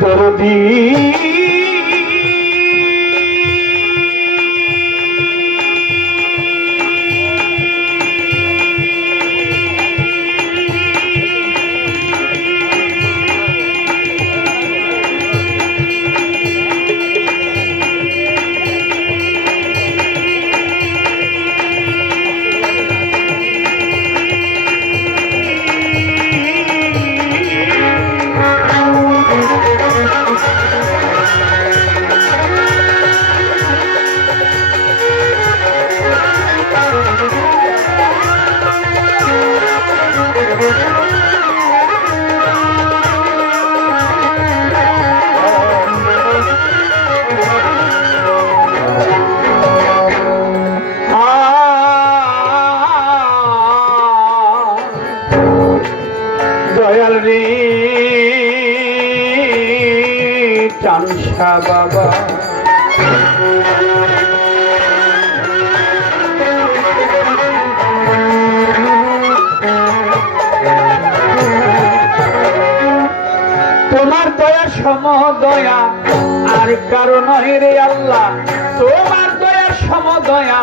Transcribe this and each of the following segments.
দরদি দয়াল রে চানসা বাবা তোমার দয়া সম দয়া আর কারণ রে আল্লাহ, তোমার দয়া সম দয়া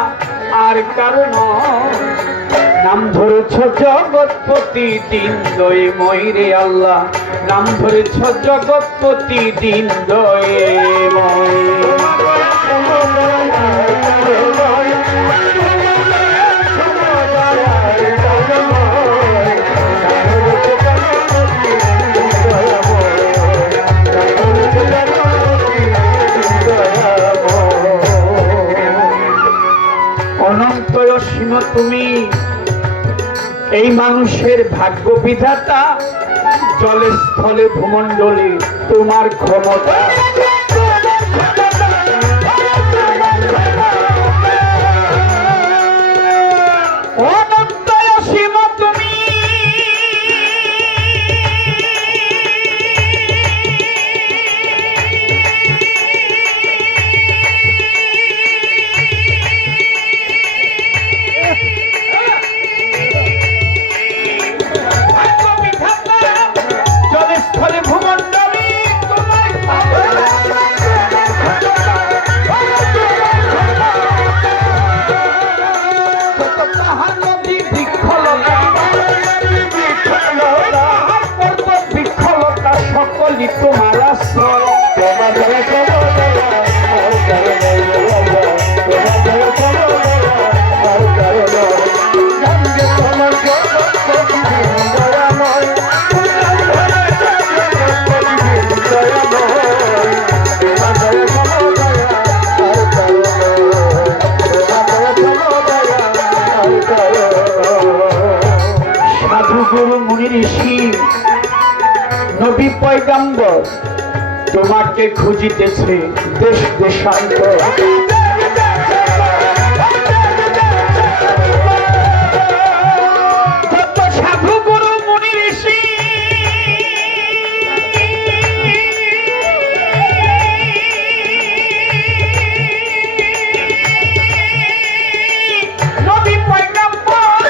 আর কারণ। নাম ধরেছ জগৎপতি দিন দয়ে ময় রে আল্লাহ, নাম ধরেছ জগৎপতি দিন দয়ে ময়। অনন্ত অসীম তুমি এই মানুষের ভাগ্য বিধাতা, জলে স্থলে ভূমণ্ডলে তোমার ক্ষমতা। অনন্ত অসীম তুমি তোমার আশ্রয়। সাধু গুরু মুনি ঋষি নবী পয়গম্বর তোমাকে খুঁজিতেছে দেশ দেশান্তর। যত সাধু গুরু মুনি ঋষি নবী পয়গম্বর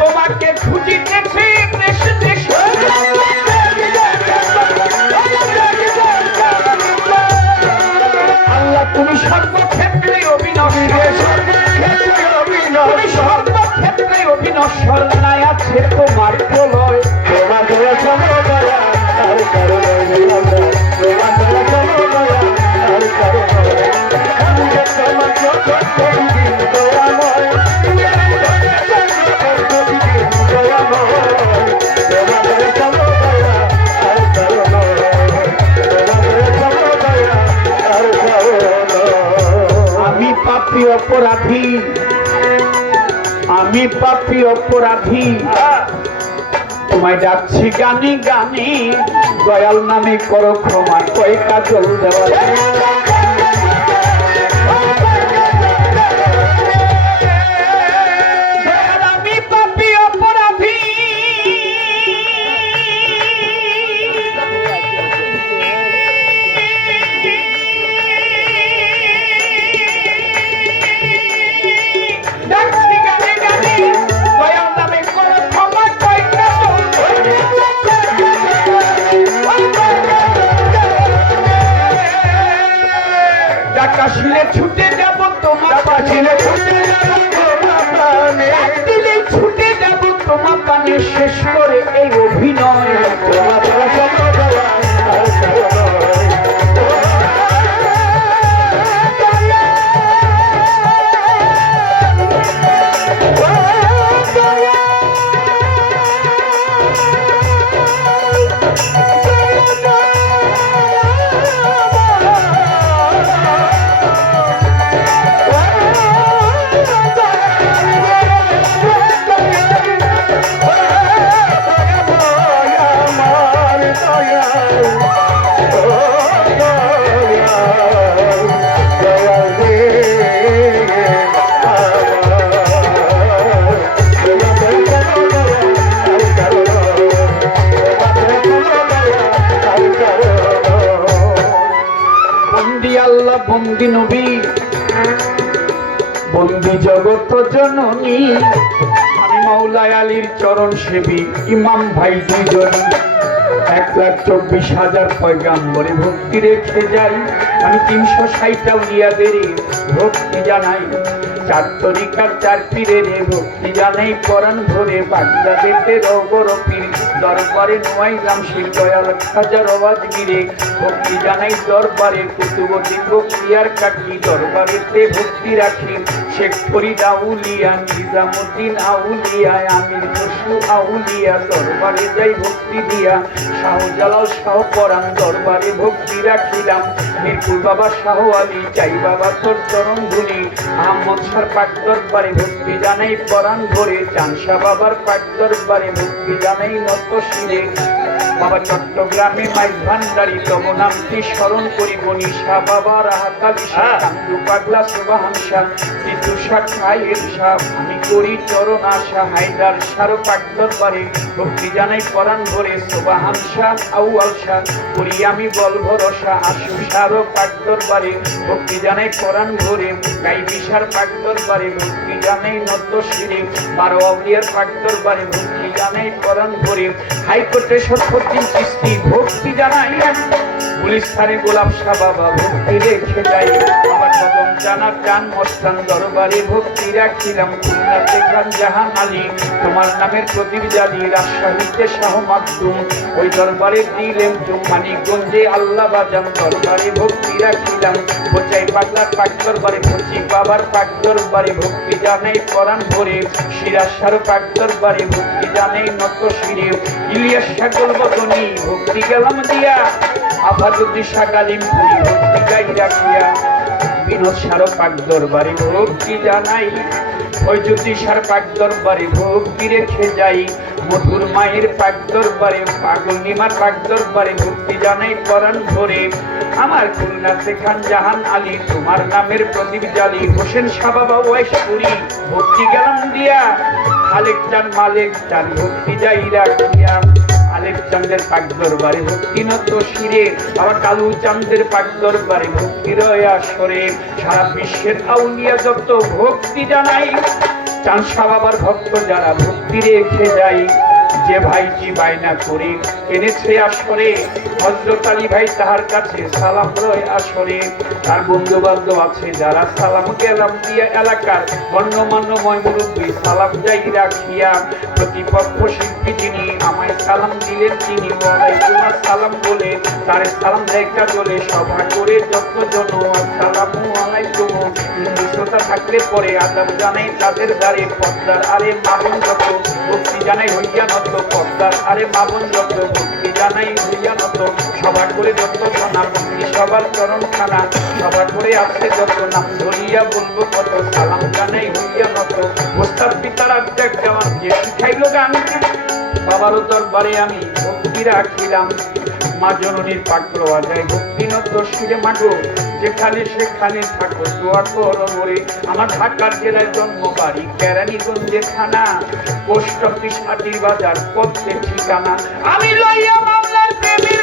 তোমাকে খুঁজিতেছে দেশ দেশান্তর। তুমি সর্বক্ষেত্রে অবিনশ্বর, তুমি সর্বক্ষেত্রে অবিনশ্বর, নাই আছে তোমার প্রলয়। তোমার দয়া সমদয়া আর কারণ, তোমার দয়া সমদয়া আর কারণ, তোমার প্রতিদিন দয়াময়, প্রতিদিন দয়াময়, তোমার দয়া সমদয়া আর কারণ, আমি পাপী অপরাধী, আমি পাপী অপরাধী, তোমায় ডাকছি গানে গানে, দয়াল নামে করো ক্ষমা, কয় কাজল দেওয়া। কাশিলে ছুটে যাব তোমার কাশিলে ছুটে যাব তোমার প্রাণে একদিনে ছুটে যাব তোমার প্রাণে শেষ করে এই অভিনয় তোমার সমদয়া আর কারো বন্দি নবী বন্দি জগত জননী আমি মাওলায় আলীর চরণ সেবী ইমাম ভাই দুইজনই 1,24,000 পয়গাম্বরে ভক্তি রেখে যাই আমি 360 আউলিয়াদের ভক্তি জানাই 4 তরিকার 4 পীরের ভক্তি জানাই পরাণ ভরে বাগদাদের অগর পীর দরবারে নুয়াইলাম শির দয়াল খাজা রওয়াজ গিরে ভক্তি জানাই দরবারে কুতুবুদ্দিন বখতিয়ার কাকি দরবারেতে ভক্তি রাখি শেখ ফরিদ আউলিয়া নিজামুদ্দিন আউলিয়া আমির খসরু আউলিয়া দরবারে যাই ভক্তি দিয়া শাহজালাল শাহ পরাণ দরবারে ভক্তি রাখিলাম মিরপুর বাবা শাহ আলী চাই বাবা তোর চরণ ধুলি আহমদ শাহ পাক দরবারে ভক্তি জানাই পরাণ ভরে চানশা বাবার পাক দরবারে ভক্তি জানাই নত শিরে বাবা চট্টগ্রামে মাইক ভান্ডারি তব নামটি স্মরণ করি বনিশা বাবা রাহাত আলী শাহ কান্দু পাগলা সুবহান শাহ জিতু শাহ খায়ের শাহ আমি করি চরণ আশা হায়দার শাহ পাক দরবারে ভক্তি জানাই পরাণ ভরে সুবহান শাহ আউয়াল শাহ করি আমি বল ভরসা আশু শাহ পাক দরবারে ভক্তি জানাই পরাণ ভরে গাইবিশার পাক দরবারে ভক্তি জানাই নত শিরে 12 আউলিয়ার পাক দরবারে ভক্তি জানাই পরাণ ভরে হাইকোর্টে সত্যদিন চিস্তি ভক্তি জানাই পুলিশ থানে গোলাপ শাহ বাবা ভক্তি রেখে যাই আমার কদম জানার জান মস্তান দরবারে ভক্তি রাখিলাম খুলনাতে খান জাহান আলী তোমার নামের প্রদীপ জ্বালি রাজশাহীতে শাহ মাকদুম ওই দরবারে দিলেন মানিকগঞ্জে আল্লাহ বাজান দরবারে ভক্তি রাখিলাম বোচাই পাগলার পাক দরবারে ভক্তি বাবার পাক দরবারে ভক্তি জানাই পরাণ ভরে সিরাজ শাহ পাক দরবারে ভক্তি জানাই নত শিরে ইলিয়াস শাগল বদনী ভক্তি গেলাম দিয়া আফাজুদ্দিন শাহ গালিমপুরি ভক্তি গাই রাখিয়া বিনোদ শাহ পাক দরবারে ভক্তি জানাই ফয়জুদ্দিন শাহ পাক দরবারে ভক্তি রেখে যাই মধুর মায়ের পাক দরবারে পাগল নিমার পাক দরবারে ভক্তি জানাই পরাণ ভরে আমার খুলনাতে খান জাহান আলী তোমার নামের প্রদীপ জ্বালি হোসেন শাহ বাবা ওয়াইশপুরি ভক্তি গেলাম দিয়া খালেক চান মালেক চান ভক্তি যাই রাখিয়া আলেকচান্দের পাক দরবারে ভক্তি নত শিরে আবার কালু চাঁদের পাক দরবারে ভক্তি রয় আসরে সারা বিশ্বের আউলিয়া যত ভক্তি জানাই চান শাহ বাবার ভক্ত যারা ভক্তি রেখে যাই যে ভাইজি বায়না করে এনেছে আসরে হযরত আলী ভাই তাহার কাছে সালাম রয় আসরে তার বন্ধু বান্ধব আছে যারা সালাম গেলাম দিয়া এলাকার গণ্যমান্য মুরব্বী সালাম যাই রাখিয়া প্রতিপক্ষ শিল্পী যিনি আমায় সালাম দিলেন তিনি ওয়ালাইকুম আসসালাম বলে তার সালাম দেখা চলে সভা করে যত জন আসসালামু আলাইকুম নিশ্চয়তা থাকলে পরে আদব জানাই তাদের দ্বারে পর্দার আরে মাবন যত ভক্তি জানাই হইয়া নত পর্দার আরে মাবন যত ভক্তি জানাই হইয়া নত সভা করে যত জনা ভক্তি সবার চরণ খানা সভা করে আসছে যত নাম ধরিয়া বলবো কত সালাম জানাই হইয়া নত ওস্তাদ পিতার আজ্ঞা কেমন যে শিখাইল গান বাবারও দরবারে আমি ভক্তি রাখিলাম মা জননীর পাক লওয়া যায় ভক্তি নত শিরে মাগো যেখানে সেখানে থাকো দোয়া করো মোরে আমার ঢাকার জেলায় জন্ম বাড়ি কেরানীগঞ্জের থানা পোস্ট অফিস হাটির বাজার পথের ঠিকানা আমি লইয়া মামলার প্রেমের